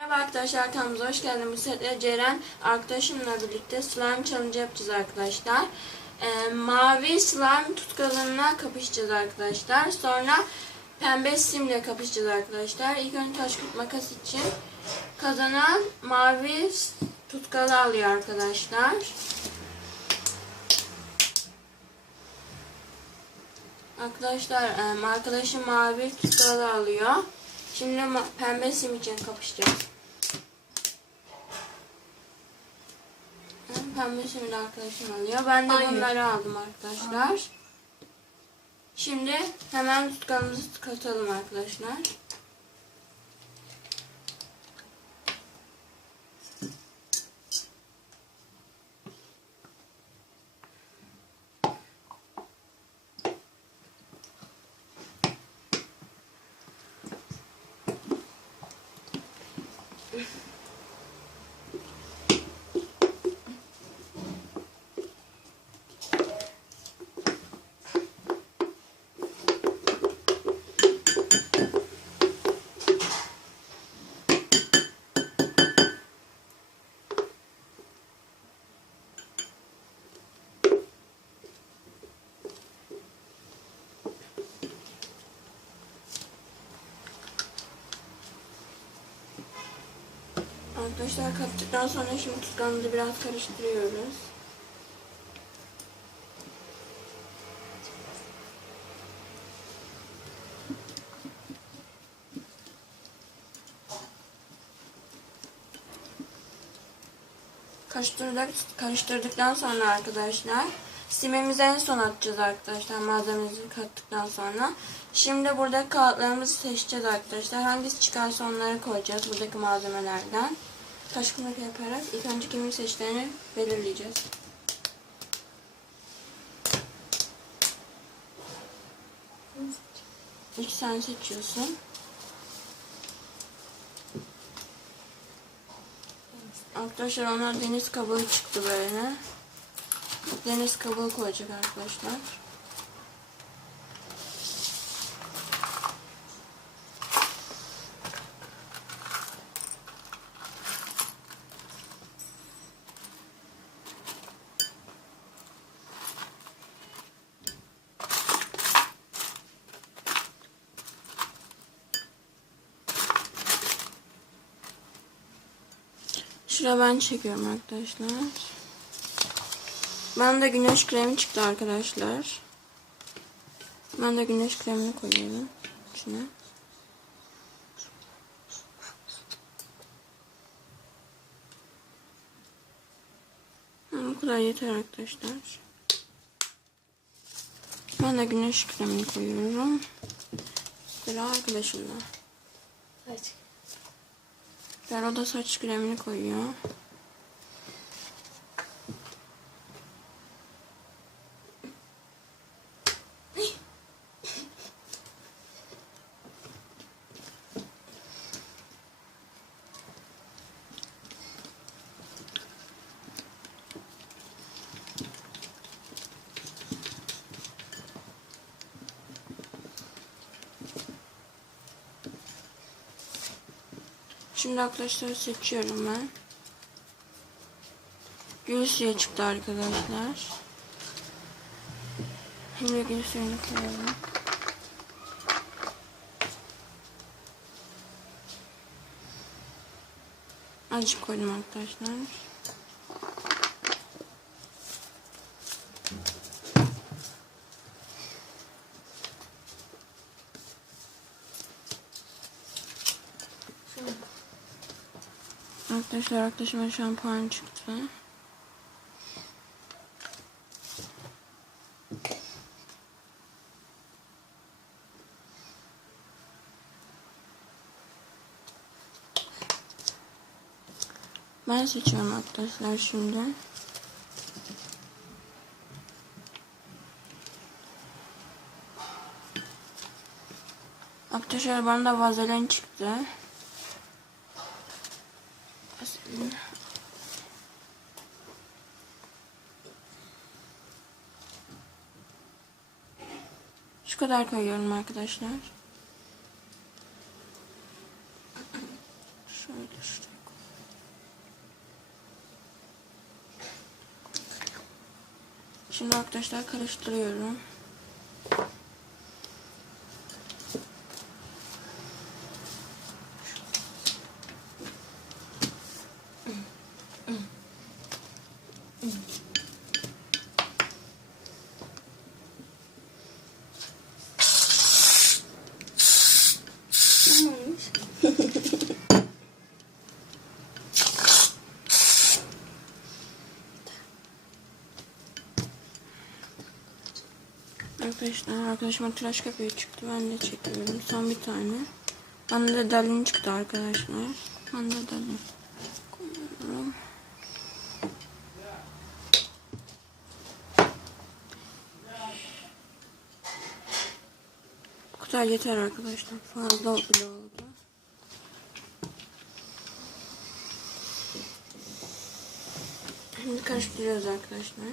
Merhaba arkadaşlar, kanalımıza hoş geldiniz. Bu sefer Ceren arkadaşımla birlikte slime challenge yapacağız arkadaşlar. Mavi slime tutkalığına kapışacağız arkadaşlar. Sonra pembe simle kapışacağız arkadaşlar. İlk önce taş kağıt makas için kazanan mavi tutkalı alıyor arkadaşlar. Arkadaşlar arkadaşım mavi tutkalı alıyor. Şimdi pembe sim için kapışacağız. Pembe simli arkadaşım alıyor. Ben de bunları aldım arkadaşlar. Şimdi hemen tutkalımızı katalım arkadaşlar. Arkadaşlar kattıktan sonra şimdi tutkalımızı biraz karıştırıyoruz. Karıştırdıktan sonra arkadaşlar simimizi en son atacağız arkadaşlar, malzememizi kattıktan sonra. Şimdi burada kağıtlarımızı seçeceğiz arkadaşlar. Hangisi çıkarsa onları koyacağız buradaki malzemelerden. Taş kağıt yaparak ilk önce kimin seçtiğini belirleyeceğiz. İlk sen seçiyorsun. Arkadaşlar onlar deniz kabuğu çıktı böyle. Deniz kabuğu koyacak arkadaşlar. Şuraya ben çekiyorum arkadaşlar. Ben de güneş kremi çıktı arkadaşlar. Ben de güneş kremini koyuyorum içine. Bu kadar yeter arkadaşlar. Ben de güneş kremini koyuyorum. Sıra arkadaşımla. O da saç kremini koyuyor. Şimdi arkadaşlar seçiyorum ben. Gül suyu çıktı arkadaşlar. Şimdi gül suyunu koyalım. Azıcık koydum arkadaşlar. Arkadaşlar arkadaşıma şampuan çıktı. Ben seçiyorum arkadaşlar şimdi. Arkadaşlar bana da vazelin çıktı. Şu kadar koyuyorum arkadaşlar. Şöyle. Şimdi arkadaşlar karıştırıyorum. Arkadaşlar, arkadaşıma tıraş köpüğü çıktı. Ben de çekiyorum. Son bir tane. Bana da dalin çıktı arkadaşlar. Ben de dalin koyuyorum. Bu kadar yeter arkadaşlar. Fazla bile oldu. Şimdi karıştırıyoruz arkadaşlar.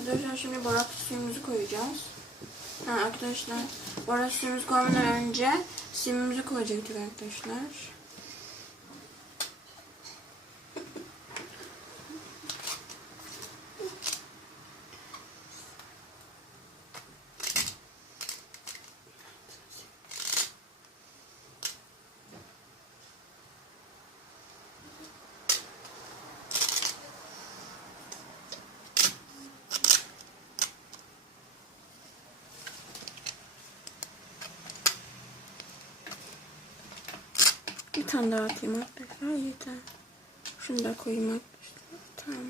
Arkadaşlar şimdi borak suyumuzu koyacağız. Arkadaşlar borak suyumuzu koymadan önce simimizi koyacaktık arkadaşlar. Bir tane daha atayım arkadaşlar, yeter. Şunu da koyayım arkadaşlar. Tamam.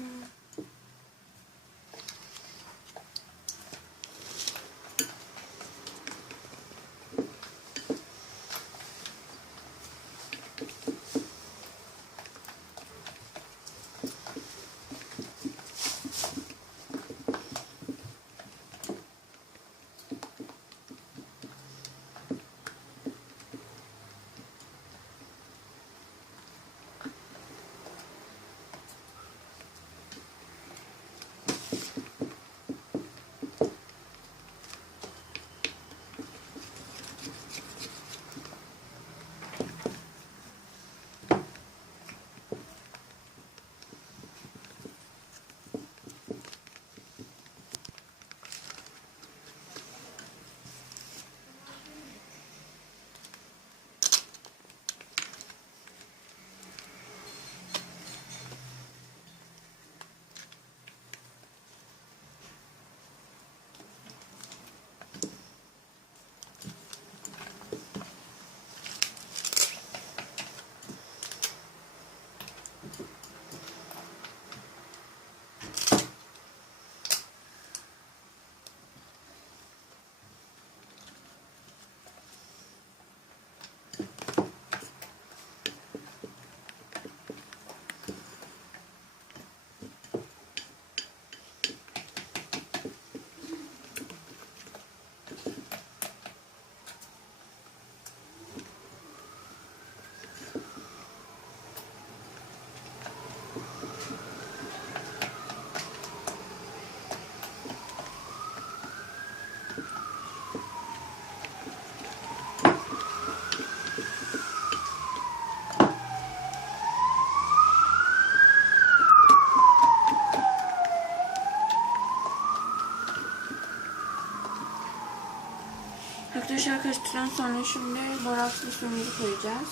Arkadaşlar karıştıran sonra şimdi borakslı suyumuzu koyacağız.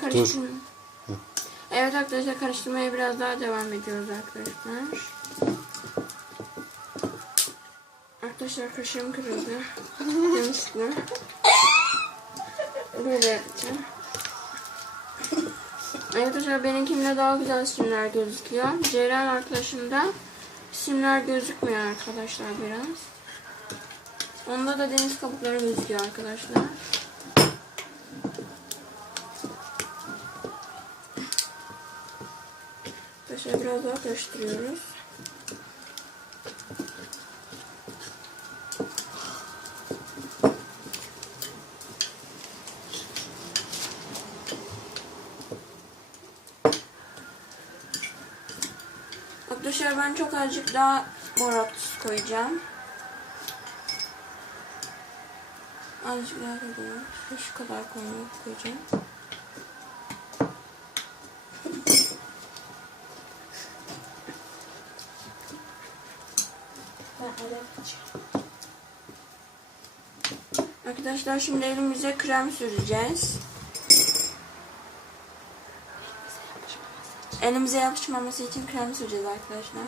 karıştırma. Evet arkadaşlar, karıştırmaya biraz daha devam ediyoruz arkadaşlar. Arkadaşlar kaşığım kırıldı. Yanlışlıkla. Böyle yapacağım. Arkadaşlar benimkimde daha güzel simler gözüküyor. Ceren arkadaşımda simler gözükmüyor arkadaşlar biraz. Onda da deniz kabukları gözüküyor arkadaşlar. Arkadaşlar biraz daha karıştırıyoruz. Arkadaşlar ben çok azıcık daha baharat koyacağım. Azıcık daha koyacağım. Şu kadar koyacağım. Arkadaşlar şimdi elimize krem süreceğiz. Elimize yapışmaması için krem süreceğiz arkadaşlar.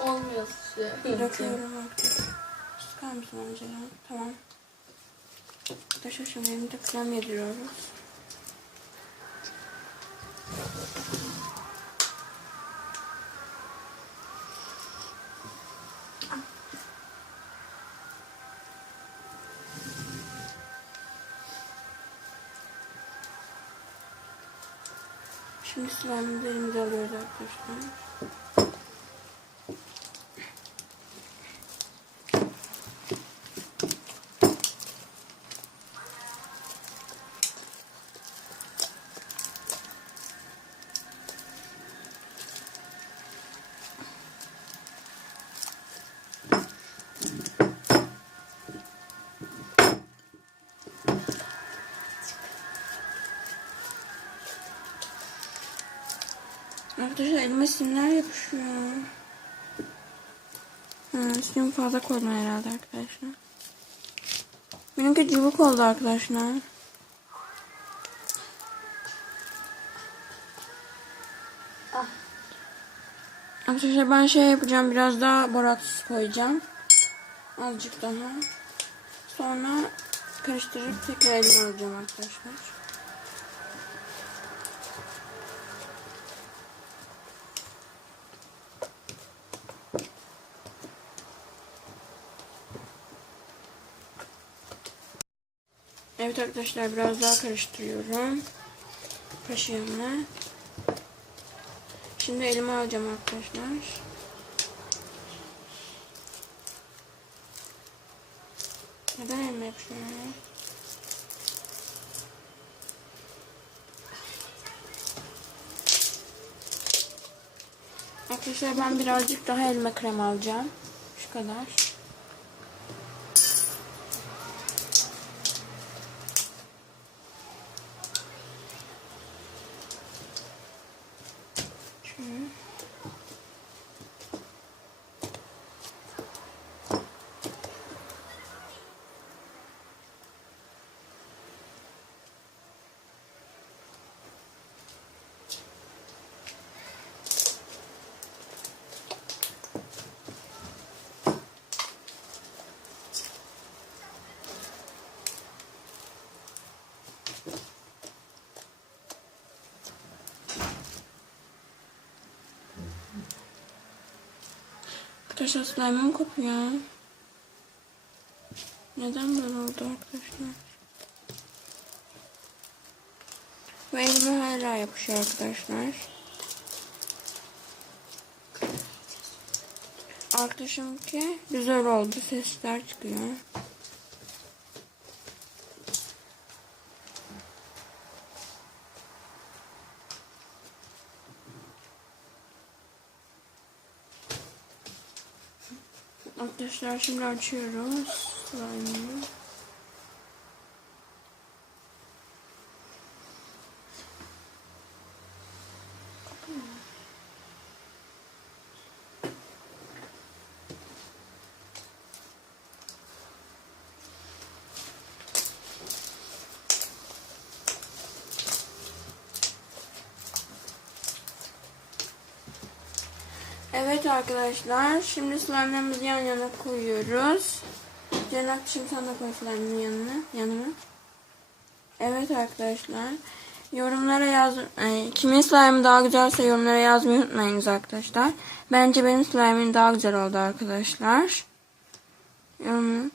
Olmuyor. Bırakıyorum artık. Sıkar mısın önceden? Tamam. Arkadaşlar şimdi elimde krem yediriyoruz. Şimdi slime'ımızı elimize alıyoruz arkadaşlar. Arkadaşlar elime simler yapışıyor. Sim fazla koydum herhalde arkadaşlar. Benimki cıvık oldu arkadaşlar. Arkadaşlar ben şey yapacağım, biraz daha baharat koyacağım. Azıcık daha. Sonra karıştırıp tekrar elime alacağım arkadaşlar. Evet arkadaşlar biraz daha karıştırıyorum. Kaşığımla. Şimdi elime alacağım arkadaşlar. Neden elime yapışıyor? Arkadaşlar ben birazcık daha elime krem alacağım. Şu kadar. Şöyle. Arkadaşlar slime'ım kopuyor. Neden böyle oldu arkadaşlar? Ve elime hala yapışıyor arkadaşlar. Arkadaşımki güzel oldu. Sesler çıkıyor. Arkadaşlar şimdi açıyoruz slime'ı. Evet arkadaşlar, şimdi slime'larımızı yan yana koyuyoruz. Ceren Aktaş'ım sen de koy slime'ın yanına. Evet arkadaşlar, yorumlara kimin slime'ı daha güzelse yorumlara yazmayı unutmayınız arkadaşlar. Bence benim slime'ım daha güzel oldu arkadaşlar. Yorum